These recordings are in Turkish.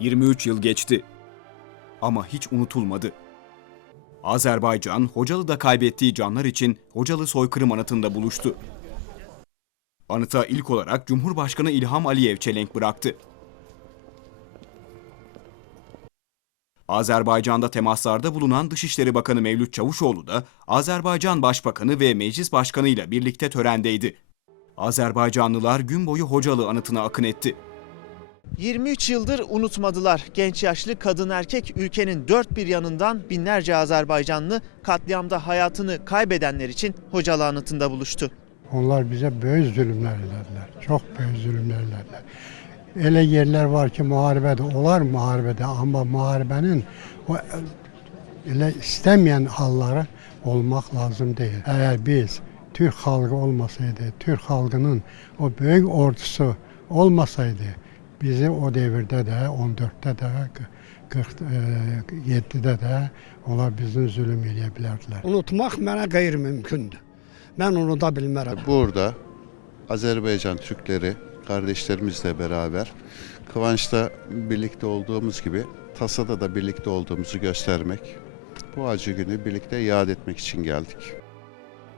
23 yıl geçti. Ama hiç unutulmadı. Azerbaycan, Hocalı'da kaybettiği canlar için Hocalı soykırım anıtında buluştu. Anıta ilk olarak Cumhurbaşkanı İlham Aliyev çelenk bıraktı. Azerbaycan'da temaslarda bulunan Dışişleri Bakanı Mevlüt Çavuşoğlu da Azerbaycan Başbakanı ve Meclis Başkanı ile birlikte törendeydi. Azerbaycanlılar gün boyu Hocalı anıtına akın etti. 23 yıldır unutmadılar. Genç yaşlı kadın erkek ülkenin dört bir yanından binlerce Azerbaycanlı katliamda hayatını kaybedenler için Hocalı Anıtı'nda buluştu. Onlar bize büyük zulümler elediler. Çok büyük zulümler elediler. Elə yerler var ki muharebede olar muharebede ama muharebenin o elə istemeyen halları olmak lazım değil. Eğer biz Türk halkı olmasaydı, Türk halkının o büyük ordusu olmasaydı bizi o devirde de 14'te de 47'de de onlar bizim zulüm eləyə Unutmaq mənə qeyri-mümkündür. Mən unuda bilmərəm. Burada Azerbaycan Türkleri kardeşlerimizle beraber Kıvanç'ta birlikte olduğumuz gibi Tasada da birlikte olduğumuzu göstermek, bu acı günü birlikte yad etmek için geldik.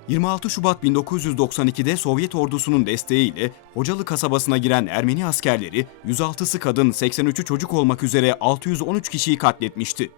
26 Şubat 1992'de Sovyet ordusunun desteğiyle Hocalı kasabasına giren Ermeni askerleri 106'sı kadın 83'ü çocuk olmak üzere 613 kişiyi katletmişti.